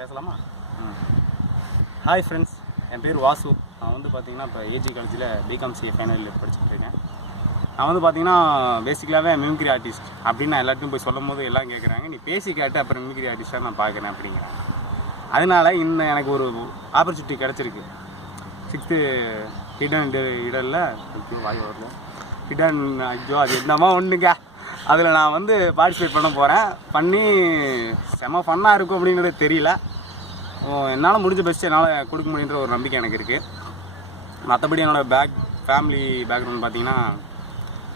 பேசலாமா? Hi friends, என் பேர் வாசு. நான் வந்து பார்த்தீங்கன்னா இப்போ ஏஜி காலேஜில் பிகாம் சிஏ ஃபைனல் இயர் படிச்சுட்டு இருக்கேன். நான் வந்து பார்த்தீங்கன்னா பேசிக்கலாகவே மிமிக்ரி ஆர்டிஸ்ட் அப்படின்னு நான் எல்லாத்தையும் போய் சொல்லும் போது எல்லாம் கேட்குறாங்க, நீ பேசி கேட்டு அப்புறம் மிமிக்ரி ஆர்டிஸ்ட்டாக நான் பார்க்குறேன் அப்படிங்கிறேன். அதனால் இன்னும் எனக்கு ஒரு ஆப்பர்ச்சுனிட்டி கிடச்சிருக்கு. 6th ஹிடன் இடலில் வாய் வரல ஹிடன் ஐயோ அது என்னமா ஒன்றுங்க, அதில் நான் வந்து பார்ட்டிசிபேட் பண்ண போகிறேன். பண்ணி செம ஃபன்னாக இருக்கும் அப்படிங்கிறது தெரியல. என்னால் முடிஞ்ச பெஸ்ட்டு என்னால் கொடுக்க முடியுன்ற ஒரு நம்பிக்கை எனக்கு இருக்குது. மற்றபடி என்னோடய ஃபேமிலி பேக்ரவுண்ட் பார்த்திங்கன்னா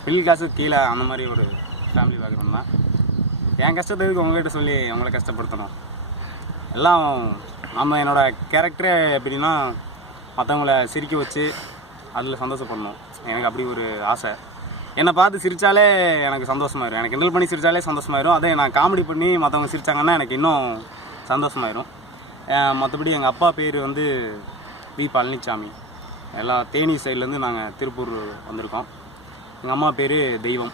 மிடில் கிளாஸுக்கு கீழே அந்த மாதிரி ஒரு ஃபேமிலி பேக்ரவுண்ட் தான். என் கஷ்டத்துக்கு உங்கள்கிட்ட சொல்லி உங்களை கஷ்டப்படுத்தணும். எல்லாம் நம்ம என்னோடய கேரக்டரே எப்படின்னா மற்றவங்கள சிரிக்க வச்சு அதில் சந்தோஷப்படணும். எனக்கு அப்படி ஒரு ஆசை. என்னை பார்த்து சிரித்தாலே எனக்கு சந்தோஷமாயிரும். எனக்கு கிண்டல் பண்ணி சிரித்தாலே சந்தோஷமாயிரும். அதே நான் காமெடி பண்ணி மற்றவங்க சிரித்தாங்கன்னா எனக்கு இன்னும் சந்தோஷமாயிரும். மற்றபடி எங்கள் அப்பா பேர் வந்து வி பழனிசாமி. எல்லா தேனி சைட்லேருந்து நாங்கள் திருப்பூர் வந்திருக்கோம். எங்கள் அம்மா பேர் தெய்வம்.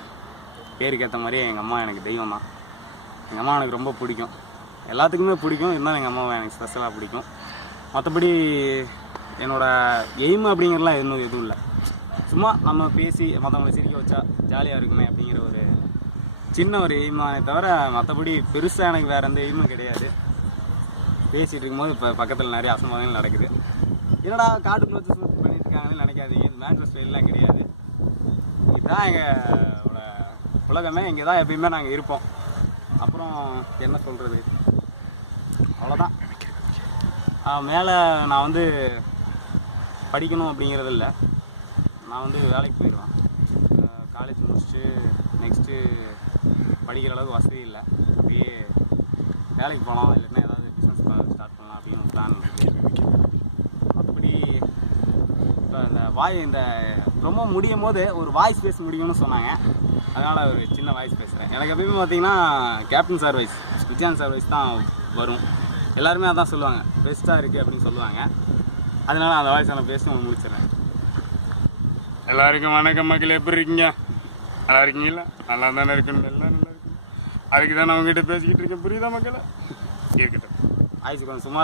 பேருக்கு ஏற்ற மாதிரியே எங்கள் அம்மா எனக்கு தெய்வம் தான். எங்கள் அம்மா எனக்கு ரொம்ப பிடிக்கும். எல்லாத்துக்குமே பிடிக்கும், இருந்தாலும் எங்கள் அம்மாவை எனக்கு ஸ்பெஷலாக பிடிக்கும். மற்றபடி என்னோடய எய்ம் அப்படிங்கிறதுலாம் எதுவும் இல்லை. சும்மா நம்ம பேசி மற்றவங்களை சிரிக்க வச்சா ஜாலியாக இருக்குமே அப்படிங்கிற ஒரு சின்ன ஒரு எய்மானே தவிர மற்றபடி பெருசாக எனக்கு வேறு எந்த எய்மும் கிடையாது. பேசிகிட்டு இருக்கும்போது இப்போ பக்கத்தில் நிறைய அசம்பாதங்கள் நடக்குது. என்னடா காட்டுக்குள்ள வச்சு சூட் பண்ணிட்டு இருக்காங்கன்னு நினைக்காதீங்க. இது மேட்ரோ ஸ்டைல்லாம் கிடையாது. இதுதான் எங்களோட உலகமே. இங்கே தான் எப்பயுமே நாங்கள் இருப்போம். அப்புறம் என்ன சொல்கிறது, அவ்வளோதான். மேலே நான் வந்து படிக்கணும் அப்படிங்கிறது இல்லை. நான் வந்து வேலைக்கு போயிடுவேன். காலேஜ் முடிச்சுட்டு நெக்ஸ்ட்டு படிக்கிற அளவுக்கு வசதி இல்லை. அப்படியே வேலைக்கு போகலாம், இல்லைன்னா ஏதாவது பிஸ்னஸ் ஸ்டார்ட் பண்ணலாம் அப்படின்னு ஒரு பிளான் இருக்குது. மற்றபடி இப்போ இந்த ரொம்ப முடியும் போது ஒரு வாய்ஸ் பேச முடியும்னு சொன்னாங்க. அதனால் ஒரு சின்ன வாய்ஸ் பேசுகிறேன். எனக்கு எப்பயுமே பார்த்தீங்கன்னா captain sir voice, Vijayan sir voice தான் வரும். எல்லாருமே அதான் சொல்லுவாங்க, பெஸ்ட்டாக இருக்குது அப்படின்னு சொல்லுவாங்க. அதனால் அந்த வாய்ஸ் நான் பேசி முடிச்சிடுறேன். எல்லாருக்கும் வணக்கம் மக்கள், எப்படி இருக்கீங்க? நல்லா இருக்கீங்களா? நல்லா தானே இருக்கணும், எல்லாம் நல்லா இருக்கணும். அதுக்கு தான் நான் உங்ககிட்ட பேசிக்கிட்டு இருக்கேன். புரியுதா மக்களை? இருக்கட்டும், ஆயிடுச்சு கொஞ்சம் சுமார்.